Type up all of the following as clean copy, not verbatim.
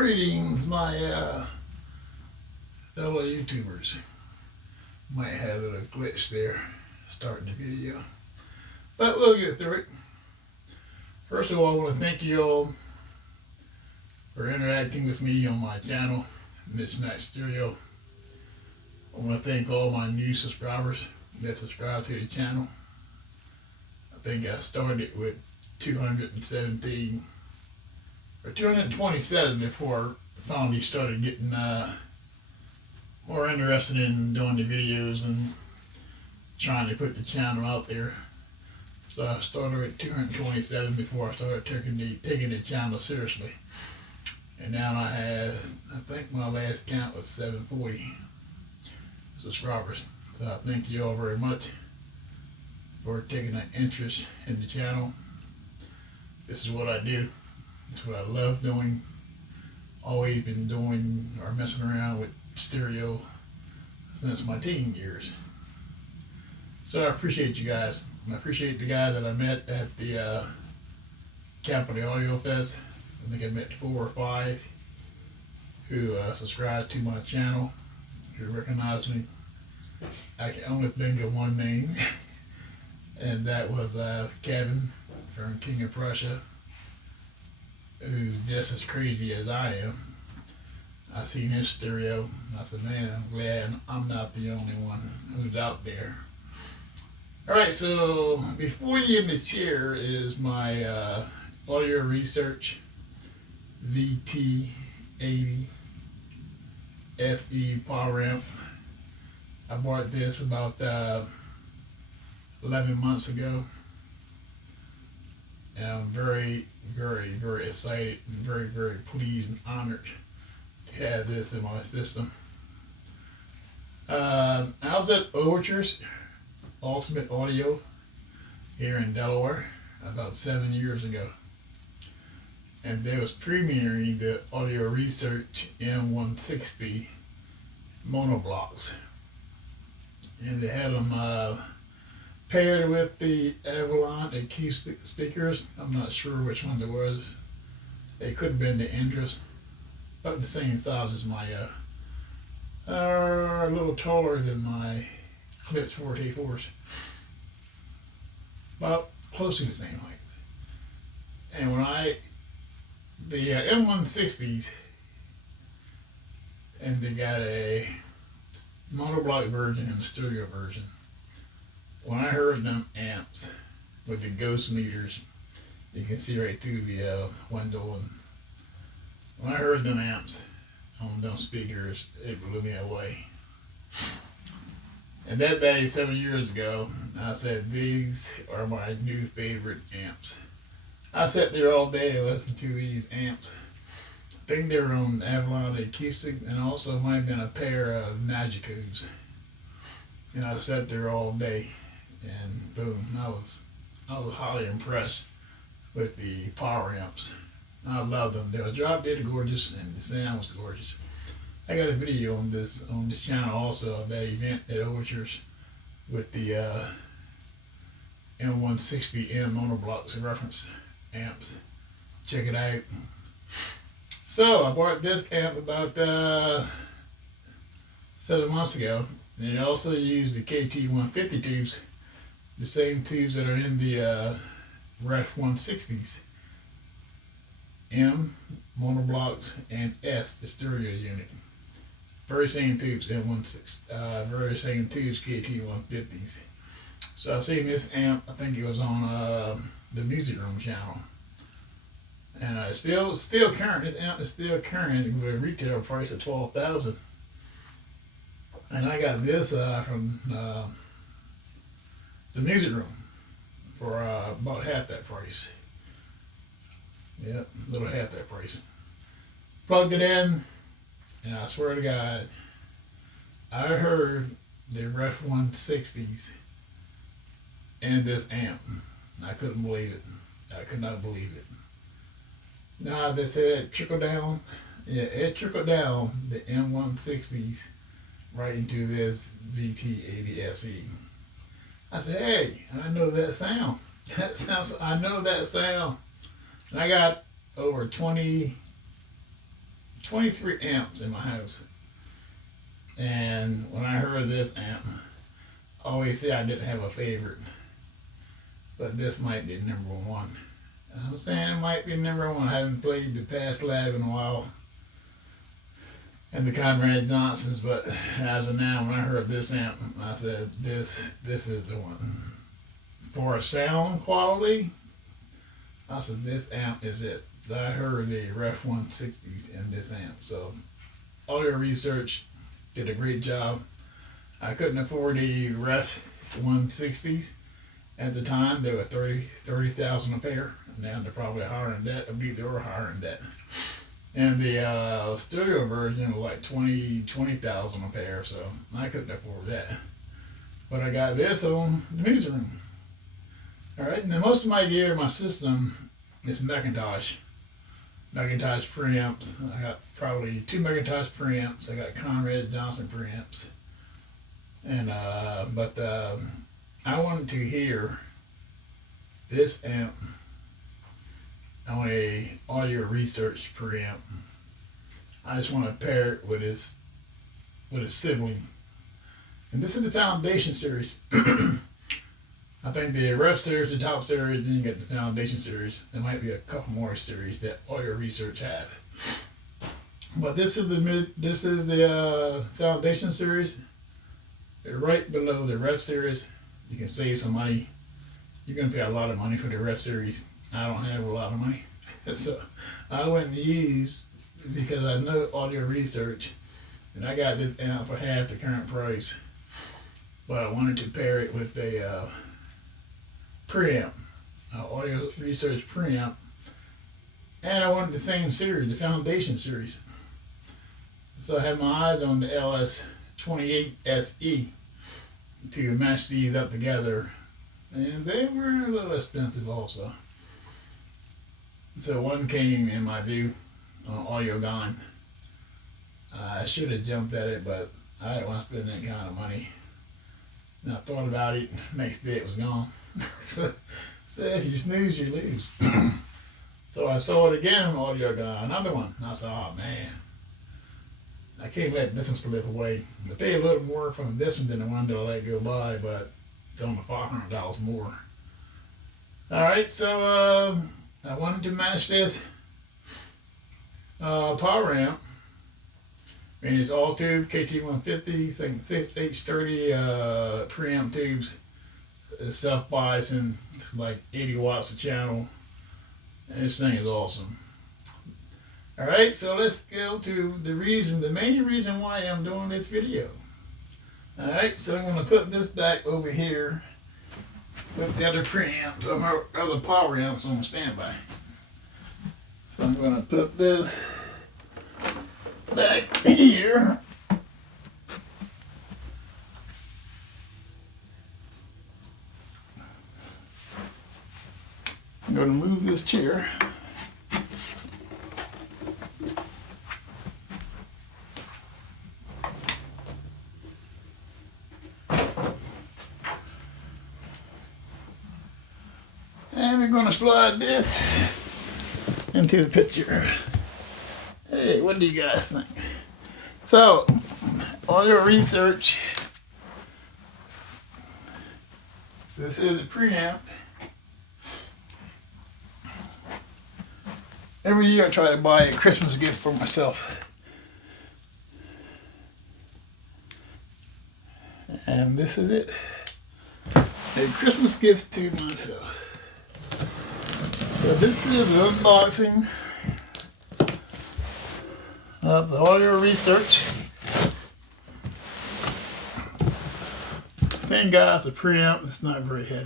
Greetings, my fellow YouTubers. Might have a little glitch there starting the video, but we'll get through it. First of all, I want to thank you all for interacting with me on my channel, Mismatch Stereo. I want to thank all my new subscribers that subscribe to the channel. I think I started with 217 or 227 before I finally started getting more interested in doing the videos and trying to put the channel out there. So I started with 227 before I started taking the channel seriously. And now I have, I think my last count was 740 subscribers. So I thank you all very much for taking an interest in the channel. This is what I do. It's what I love doing. Always been doing or messing around with stereo since my teen years. So I appreciate you guys. I appreciate the guy that I met at the Capital Audio Fest. I think I met 4 or 5 who subscribed to my channel, who recognized me. I can only think of one name, and that was Kevin from King of Prussia, who's just as crazy as I am. I seen his stereo, and I said, man, I'm glad I'm not the only one who's out there. Alright, so before you in the chair is my audio research VT80 SE power amp. I bought this about 11 months ago, and I'm very, very, very excited and very, very pleased and honored to have this in my system. I was at Overture's Ultimate Audio here in Delaware about 7 years ago, and they was premiering the Audio Research M160 monoblocks, and they had them paired with the Avalon acoustic speakers. I'm not sure which one it was. It could have been the Indus, about the same size as my a little taller than my Clips 4K4s, about close to the same height. And when the M160s, and they got a monoblock version and a stereo version. When I heard them amps with the ghost meters, you can see right through the window, and when I heard them amps on them speakers, it blew me away. And that day, 7 years ago, I said, these are my new favorite amps. I sat there all day and listened to these amps. I think they were on Avalon acoustic, and also might have been a pair of Magicos. And I sat there all day, and boom, I was highly impressed with the power amps. I love them. The drop dead gorgeous, and the sound was gorgeous. I got a video on this channel also of that event at Overture's with the M160M monoblocks reference amps. Check it out. So I bought this amp about 7 months ago, and it also used the KT150 tubes, the same tubes that are in the Ref 160s. M monoblocks and S the stereo unit. Very same tubes M16, very same tubes KT150s. So I've seen this amp. I think it was on the Music Room channel, and it's still current. This amp is still current with a retail price of $12,000. And I got this from the Music Room for about half that price. Yep, a little half that price. Plugged it in, and I swear to God, I heard the Ref 160s and this amp. I couldn't believe it. I could not believe it. Now they said it trickled down. Yeah, it trickled down the M160s right into this VT80 SE. I said, hey, I know that sound. I know that sound. And I got over 20 23 amps in my house. And when I heard this amp, I always say I didn't have a favorite, but this might be number one. I'm saying it might be number one. I haven't played the Past Lab in a while and the Conrad Johnsons, but as of now, when I heard this amp, I said this is the one. For sound quality, I said this amp is it. So I heard the Ref 160s in this amp. So Audio Research did a great job. I couldn't afford the Ref 160s at the time. They were 30,000 a pair. Now they're probably higher than that. I believe they were higher than that. And the stereo version was like 20,000 a pair. So I couldn't afford that. But I got this on the music room. All right. Now most of my gear, my system is Macintosh preamps. I got probably 2 Macintosh preamps. I got Conrad Johnson preamps. And I wanted to hear this amp on a Audio Research preamp. I just want to pair it with its sibling. And this is the Foundation series. I think the Ref series, the top series, then you get the Foundation series. There might be a couple more series that Audio Research have. But this is the Foundation series. They're right below the Ref series. You can save some money. You're gonna pay a lot of money for the Ref series. I don't have a lot of money, so I went and used, because I know Audio Research, and I got this amp for half the current price. But I wanted to pair it with a preamp, Audio Research preamp, and I wanted the same series, the Foundation series. So I had my eyes on the Ls28 SE to match these up together, and they were a little expensive also. So one came in my view on Audio Gone. I should have jumped at it, but I didn't want to spend that kind of money. And I thought about it, next day it was gone. so if you snooze, you lose. So I saw it again on Audio Gone, another one. And I said, oh man, I can't let this one slip away. I pay a little more from this one than the one that I let go by, but it's only $500 more. All right, so I wanted to match this power amp. And it's all tube KT150, I think 6H30 preamp tubes, self-biasing, it's like 80 watts a channel. And this thing is awesome. All right, so let's go to the main reason why I'm doing this video. All right, so I'm gonna put this back over here with the other preamps, or other power amps on standby. So I'm gonna put this back here. I'm going to move this chair. And we're going to slide this into the picture. Hey, what do you guys think? So, Audio Research. This is a preamp. Every year I try to buy a Christmas gift for myself. And this is it. A Christmas gift to myself. So this is the unboxing of the Audio Research. Thank God it's a preamp, it's not very heavy.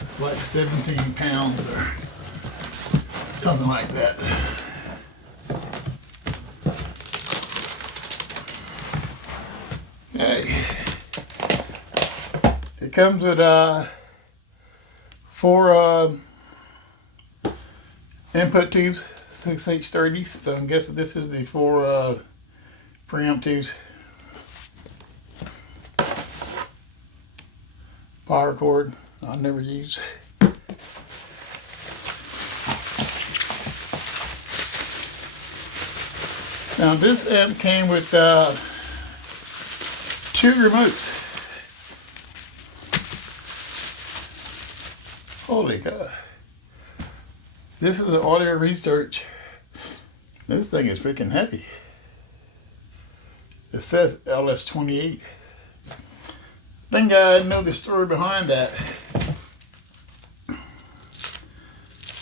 It's like 17 pounds or something like that. Okay. It comes with 4 input tubes, 6H30s, so I'm guessing this is the 4 preamp tubes. Power cord, I'll never use. Now this amp came with 2 remotes. Holy God. This is an audio research. This thing is freaking heavy. It says Ls28. I think I know the story behind that.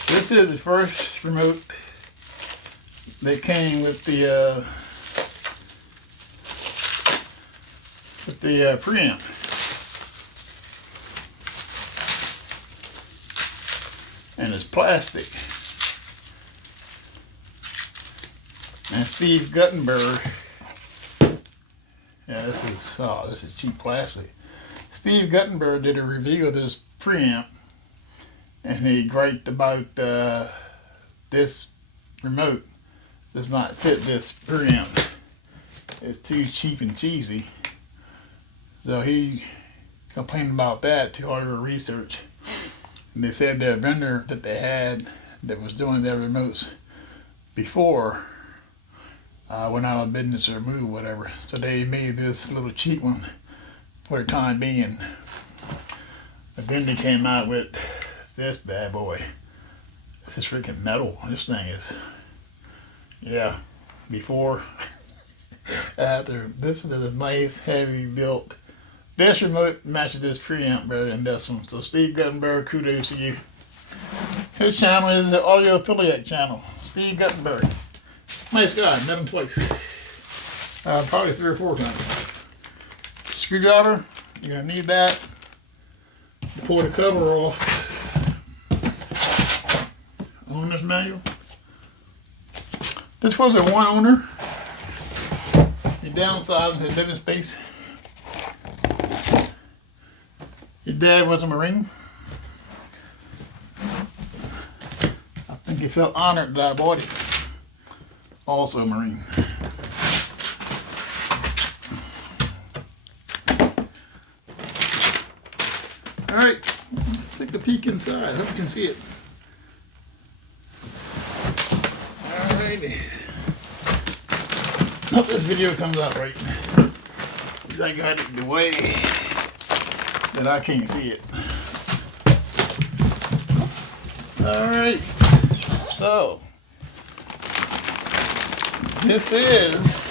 This is the first remote that came with the preamp. And it's plastic. And Steve Guttenberg, yeah, this is cheap plastic. Steve Guttenberg did a review of this preamp, and he griped about this remote does not fit this preamp. It's too cheap and cheesy. So he complained about that to Audio Research. And they said the vendor that they had that was doing their remotes before went out of business or moved, whatever. So they made this little cheap one for the time being. But then they came out with this bad boy. This is freaking metal. This thing is, yeah, before, after. This is a nice, heavy built. This remote matches this preamp better than this one. So Steve Guttenberg, kudos to you. His channel is the Audio Affiliate channel. Steve Guttenberg. Nice guy, met him twice. Probably 3 or 4 times. Screwdriver, you're gonna need that. Pull the cover off. Owner's manual. This was a 1 owner. Your downside is living space. Your dad was a Marine. I think he felt honored that I bought it. Also a Marine. Alright, let's take a peek inside. I hope you can see it. Alrighty. Hope this video comes out right. Because I got it the way that I can't see it. Alright, so this is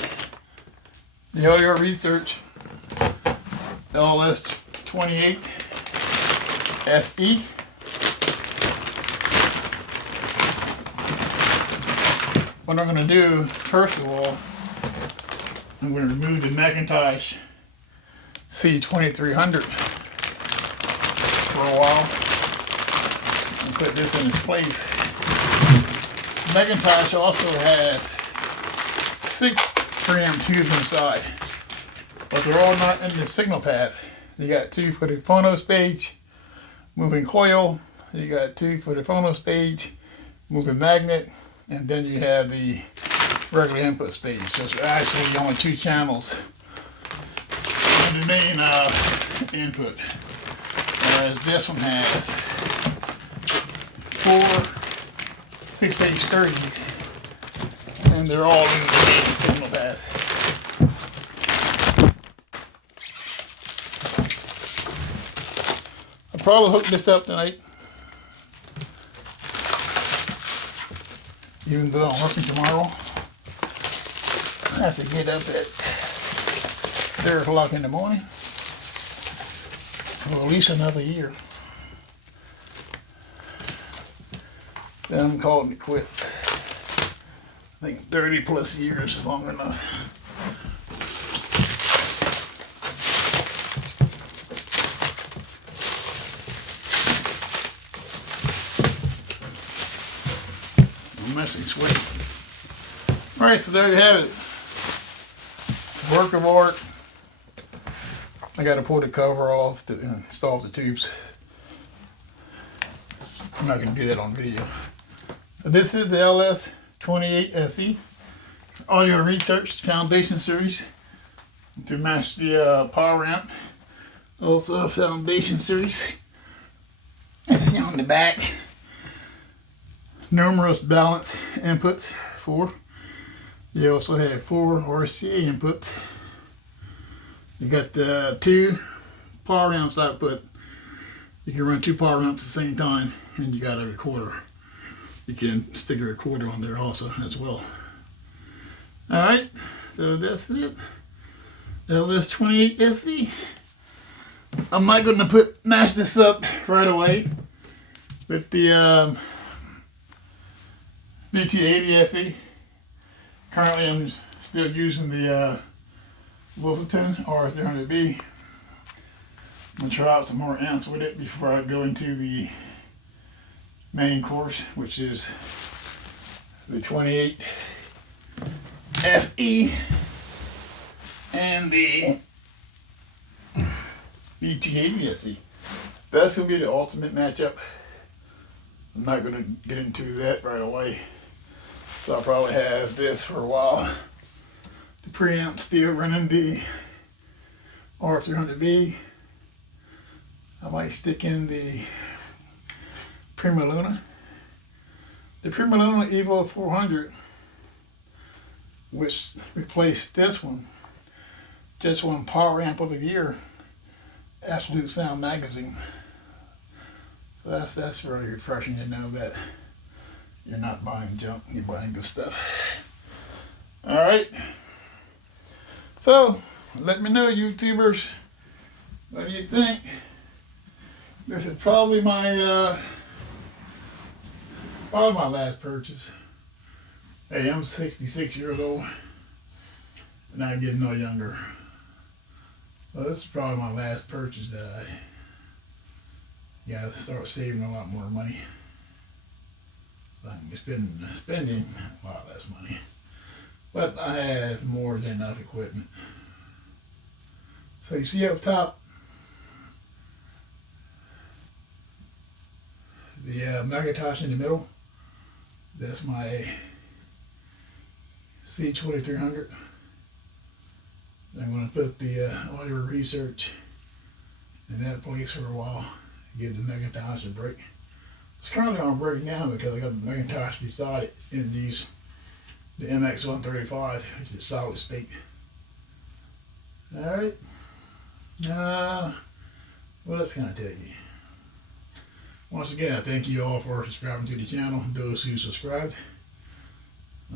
the Audio Research Ls28 SE. What I'm going to do, first of all, I'm going to remove the Macintosh C2300 for a while and put this in its place. Macintosh also had 6 preamp tubes inside, but they're all not in the signal path. You got 2 for the phono stage, moving coil. You got 2 for the phono stage, moving magnet, and then you have the regular input stage. So it's actually only 2 channels in the main input. Whereas this one has 4 6H30s, and they're all in the main signal path. I'll probably hook this up tonight, even though I'm working tomorrow. I have to get up at 3 o'clock in the morning for at least another year. Then I'm calling it quits. I think 30 plus years is long enough. I'm messing sweaty. Alright, so there you have it. Work of art. I got to pull the cover off to install the tubes. I'm not going to do that on video. So this is the Ls28 SE Audio Research Foundation Series to match the power amp. Also a Foundation Series. See on the back. Numerous balance inputs for You also have 4 RCA inputs. You got the 2 power amps output. You can run 2 power amps at the same time, and you got a recorder. You can stick a recorder on there also as well. Alright, so that's it. Ls28 SE. I'm not going to match this up right away with the Ls28 SE. Currently I'm still using the Ls28 R300B. I'm going to try out some more amps with it before I go into the main course, which is the 28 SE and the Ls28 SE. That's going to be the ultimate matchup. I'm not going to get into that right away, so I'll probably have this for a while. The preamp still running the R300B. I might stick in the Prima Luna. The Prima Luna Evo 400, which replaced this one, just won Power Amp of the Year, Absolute Sound Magazine. So that's really refreshing to know that you're not buying junk, you're buying good stuff. Alright, so let me know, YouTubers, what do you think? This is probably my last purchase. Hey, I'm 66 years old, and I get no younger. Well, this is probably my last purchase that I gotta start saving a lot more money, so I can be spending a lot less money. But I have more than enough equipment. So you see up top, the Macintosh in the middle, that's my C2300. I'm going to put the audio research in that place for a while, give the Macintosh a break. It's currently on break now because I got the Macintosh beside it in the MX135, which is solid state. Alright, what else can I tell you? Once again, I thank you all for subscribing to the channel, those who subscribed.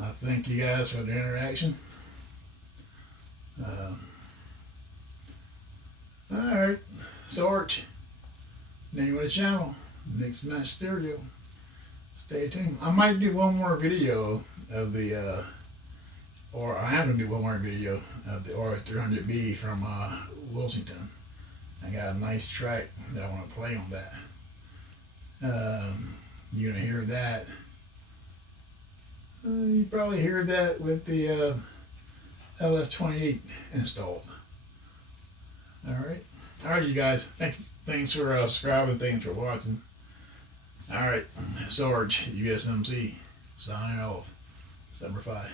I thank you guys for the interaction. Alright, Sarge, name of the channel, Mix Match Stereo. Stay tuned. I might do one more video of the, or I am going to do one more video of the R300B from Wilsington. I got a nice track that I want to play on that. You're going to hear that. You probably hear that with the Ls28 installed. Alright, you guys. Thanks for subscribing. Thanks for watching. Alright, Sarge, USMC, signing off. Number 5.